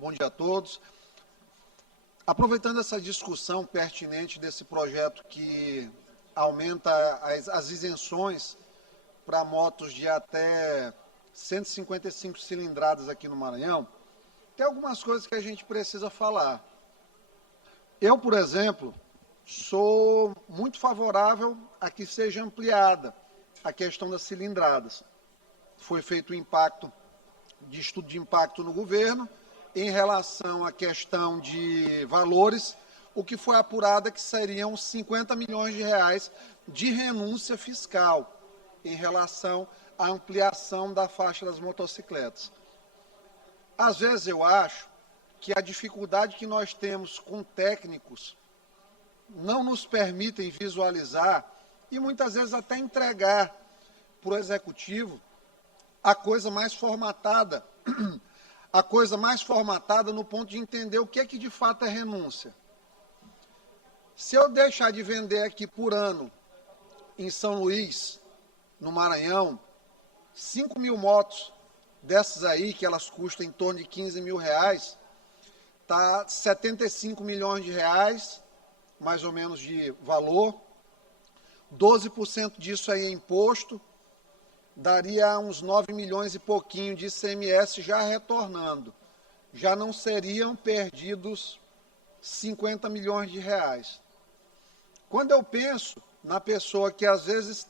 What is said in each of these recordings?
Bom dia a todos. Aproveitando essa discussão pertinente desse projeto que aumenta as isenções para motos de até 155 cilindradas aqui no Maranhão, tem algumas coisas que a gente precisa falar. Eu, por exemplo, sou muito favorável a que seja ampliada a questão das cilindradas. Foi feito estudo de impacto no governo em relação à questão de valores, o que foi apurado é que seriam 50 milhões de reais de renúncia fiscal em relação à ampliação da faixa das motocicletas. Às vezes eu acho que a dificuldade que nós temos com técnicos não nos permitem visualizar e muitas vezes até entregar para o executivo a coisa mais formatada no ponto de entender o que é que de fato é renúncia. Se eu deixar de vender aqui por ano, em São Luís, no Maranhão, 5 mil motos dessas aí, que elas custam em torno de 15 mil reais, está 75 milhões de reais, mais ou menos de valor, 12% disso aí é imposto, daria uns 9 milhões e pouquinho de ICMS já retornando. Já não seriam perdidos 50 milhões de reais. Quando eu penso na pessoa que às vezes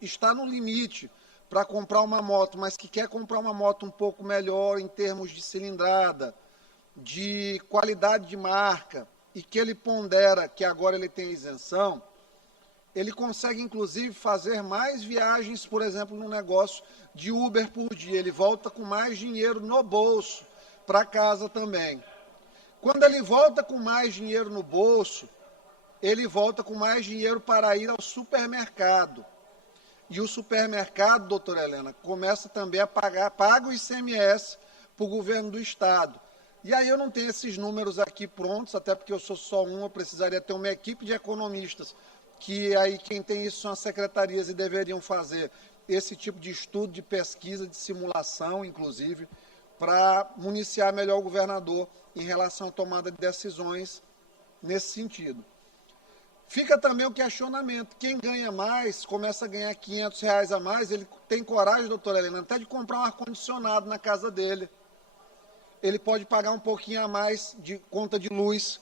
está no limite para comprar uma moto, mas que quer comprar uma moto um pouco melhor em termos de cilindrada, de qualidade de marca, e que ele pondera que agora ele tem isenção, ele consegue, inclusive, fazer mais viagens, por exemplo, no negócio de Uber por dia. Ele volta com mais dinheiro no bolso para casa também. Quando ele volta com mais dinheiro no bolso, ele volta com mais dinheiro para ir ao supermercado. E o supermercado, doutora Helena, começa também a paga o ICMS para o governo do Estado. E aí eu não tenho esses números aqui prontos, até porque eu sou só um, eu precisaria ter uma equipe de economistas que aí quem tem isso são as secretarias e deveriam fazer esse tipo de estudo, de pesquisa, de simulação, inclusive, para municiar melhor o governador em relação à tomada de decisões nesse sentido. Fica também o questionamento, quem ganha mais, começa a ganhar R$500 a mais, ele tem coragem, doutora Helena, até de comprar um ar-condicionado na casa dele. Ele pode pagar um pouquinho a mais de conta de luz.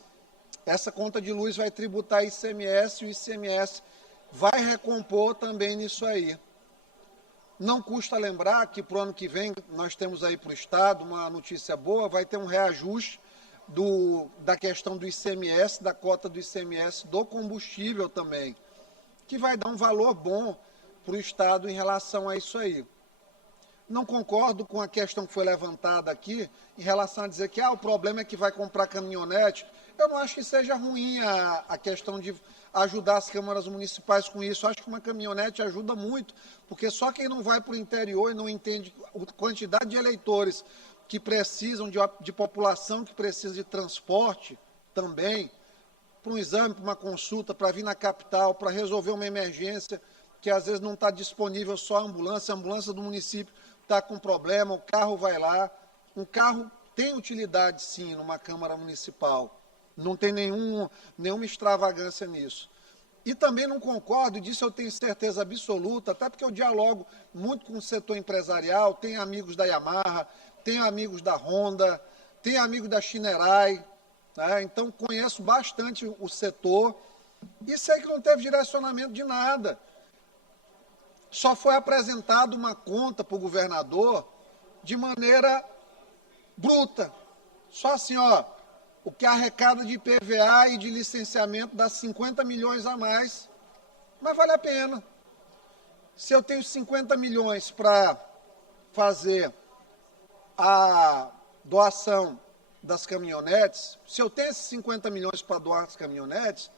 Essa conta de luz vai tributar ICMS e o ICMS vai recompor também nisso aí. Não custa lembrar que para o ano que vem nós temos aí para o Estado uma notícia boa, vai ter um reajuste da questão do ICMS, da cota do ICMS do combustível também, que vai dar um valor bom para o Estado em relação a isso aí. Não concordo com a questão que foi levantada aqui em relação a dizer que o problema é que vai comprar caminhonete. Eu não acho que seja ruim a questão de ajudar as câmaras municipais com isso. Eu acho que uma caminhonete ajuda muito, porque só quem não vai para o interior e não entende a quantidade de eleitores que precisam, de população que precisa de transporte também, para um exame, para uma consulta, para vir na capital, para resolver uma emergência, que às vezes não está disponível só a ambulância do município está com problema, o carro vai lá. Um carro tem utilidade, sim, numa Câmara Municipal. Não tem nenhuma extravagância nisso. E também não concordo, e disso eu tenho certeza absoluta, até porque eu dialogo muito com o setor empresarial, tenho amigos da Yamaha, tenho amigos da Honda, tenho amigos da Shinerai, né? Então conheço bastante o setor e sei que não teve direcionamento de nada. Só foi apresentada uma conta para o governador de maneira bruta. Só assim, o que arrecada de IPVA e de licenciamento dá 50 milhões a mais, mas vale a pena. Se eu tenho 50 milhões para fazer a doação das caminhonetes, se eu tenho esses 50 milhões para doar as caminhonetes,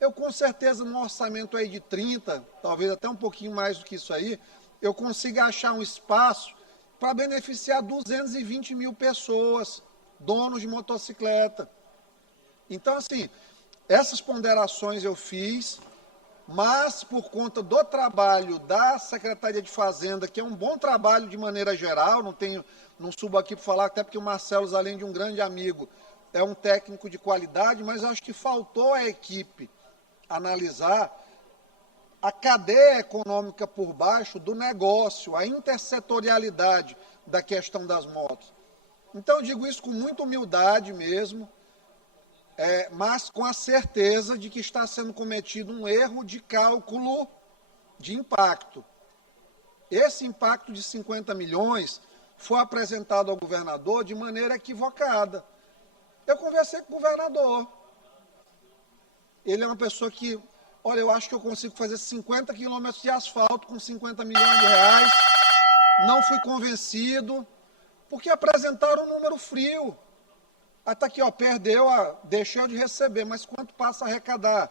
eu com certeza num orçamento aí de 30, talvez até um pouquinho mais do que isso aí, eu consiga achar um espaço para beneficiar 220 mil pessoas, donos de motocicleta. Então, assim, essas ponderações eu fiz, mas por conta do trabalho da Secretaria de Fazenda, que é um bom trabalho de maneira geral, não subo aqui para falar, até porque o Marcelo, além de um grande amigo, é um técnico de qualidade, mas acho que faltou à equipe analisar a cadeia econômica por baixo do negócio, a intersetorialidade da questão das motos. Então, eu digo isso com muita humildade mesmo, mas com a certeza de que está sendo cometido um erro de cálculo de impacto. Esse impacto de 50 milhões foi apresentado ao governador de maneira equivocada. Eu conversei com o governador. Ele é uma pessoa que, olha, eu acho que eu consigo fazer 50 quilômetros de asfalto com 50 milhões de reais. Não fui convencido, porque apresentaram um número frio. Até aqui, ó, deixou de receber, mas quanto passa a arrecadar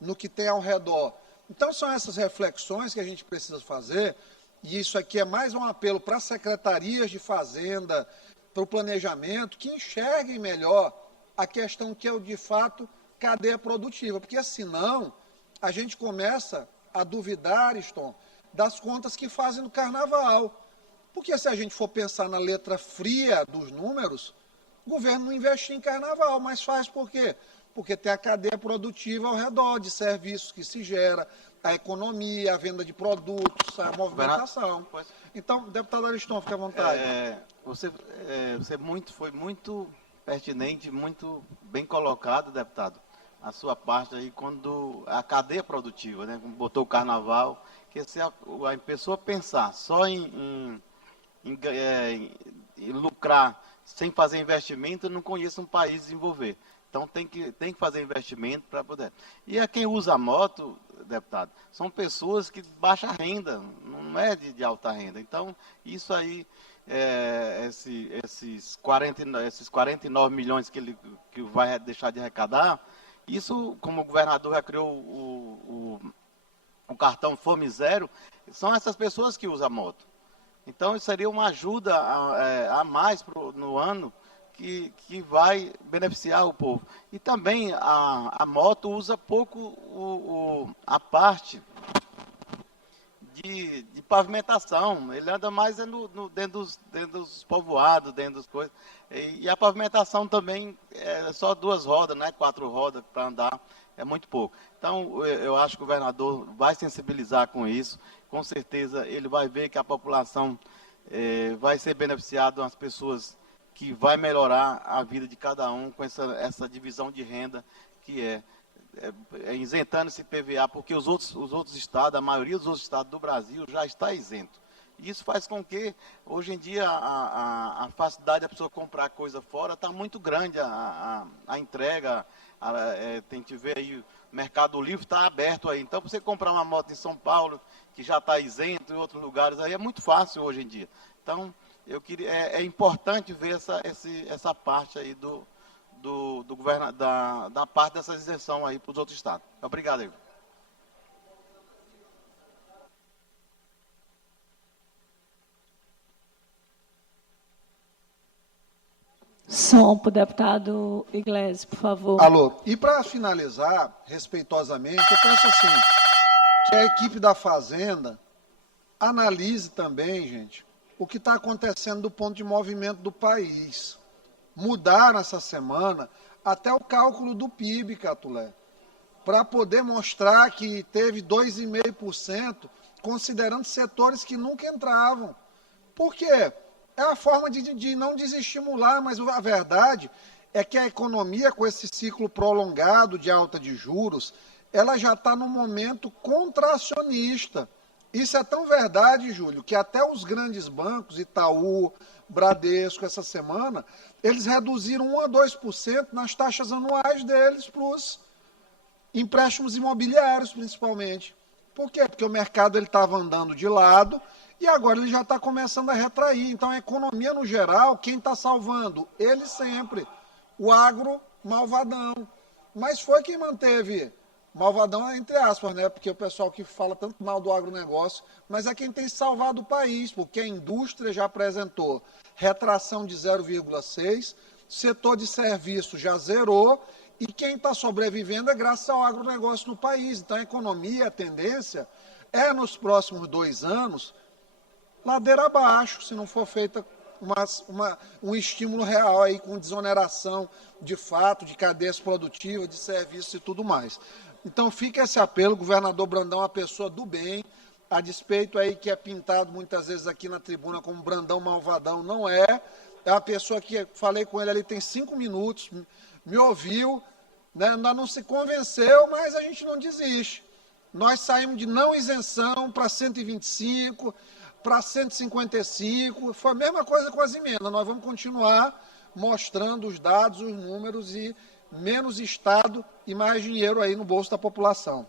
no que tem ao redor? Então, são essas reflexões que a gente precisa fazer, e isso aqui é mais um apelo para as secretarias de Fazenda, para o planejamento, que enxerguem melhor a questão que é, de fato, cadeia produtiva, porque senão a gente começa a duvidar, Ariston, das contas que fazem no carnaval. Porque se a gente for pensar na letra fria dos números, o governo não investe em carnaval, mas faz por quê? Porque tem a cadeia produtiva ao redor de serviços que se gera, a economia, a venda de produtos, a movimentação. Então, deputado Ariston, fique à vontade. Você foi muito pertinente, muito bem colocado, deputado, a sua parte aí, quando a cadeia produtiva, né, como botou o carnaval, que se a pessoa pensar só em lucrar sem fazer investimento, eu não conheço um país desenvolver. Então, tem que fazer investimento para poder. E quem usa a moto, deputado, são pessoas que de baixa renda, não é de alta renda. Então, isso aí, esses 49 milhões que vai deixar de arrecadar, isso, como o governador já criou o cartão Fome Zero, são essas pessoas que usam a moto. Então, isso seria uma ajuda a mais no ano que vai beneficiar o povo. E também a moto usa pouco a parte de pavimentação. Ele anda mais dentro dos povoados, dentro das coisas. E a pavimentação também é só 2 rodas, né? 4 rodas para andar, é muito pouco. Então, eu acho que o governador vai sensibilizar com isso. Com certeza, ele vai ver que a população vai ser beneficiada, as pessoas que vai melhorar a vida de cada um com essa divisão de renda que isentando esse PVA, porque os outros estados, a maioria dos outros estados do Brasil já está isento. E isso faz com que, hoje em dia, a facilidade da pessoa comprar coisa fora está muito grande, a entrega, tem que ver aí, o Mercado Livre está aberto aí. Então, para você comprar uma moto em São Paulo, que já está isento, em outros lugares, aí é muito fácil hoje em dia. Então, é importante ver essa parte aí do governo, da parte dessa isenção aí para os outros estados. Obrigado, Igor. Som para o deputado Iglesias, por favor. Alô. E para finalizar, respeitosamente, eu penso assim, que a equipe da Fazenda analise também, gente, o que está acontecendo do ponto de movimento do país. Mudaram essa semana até o cálculo do PIB, Catulé, para poder mostrar que teve 2,5%, considerando setores que nunca entravam. Por quê? É a forma de não desestimular, mas a verdade é que a economia, com esse ciclo prolongado de alta de juros, ela já está num momento contracionista. Isso é tão verdade, Júlio, que até os grandes bancos, Itaú, Bradesco, essa semana, eles reduziram 1 a 2% nas taxas anuais deles para os empréstimos imobiliários, principalmente. Por quê? Porque o mercado estava andando de lado e agora ele já está começando a retrair. Então, a economia, no geral, quem está salvando? Ele sempre. O agro, malvadão. Mas foi quem manteve... Malvadão, entre aspas, né? Porque o pessoal que fala tanto mal do agronegócio, mas é quem tem salvado o país, porque a indústria já apresentou retração de 0,6%, setor de serviços já zerou, E quem está sobrevivendo é graças ao agronegócio no país. Então, a economia, a tendência é, nos próximos 2 anos, ladeira abaixo, se não for feita um estímulo real aí com desoneração de fato, de cadeias produtivas, de serviços e tudo mais. Então fica esse apelo, o governador Brandão é uma pessoa do bem, a despeito aí que é pintado muitas vezes aqui na tribuna como Brandão malvadão, não é. É uma pessoa que, falei com ele ali tem 5 minutos, me ouviu, né? Ainda não se convenceu, mas a gente não desiste. Nós saímos de não isenção para 125, para 155, foi a mesma coisa com as emendas. Nós vamos continuar mostrando os dados, os números e menos Estado e mais dinheiro aí no bolso da população.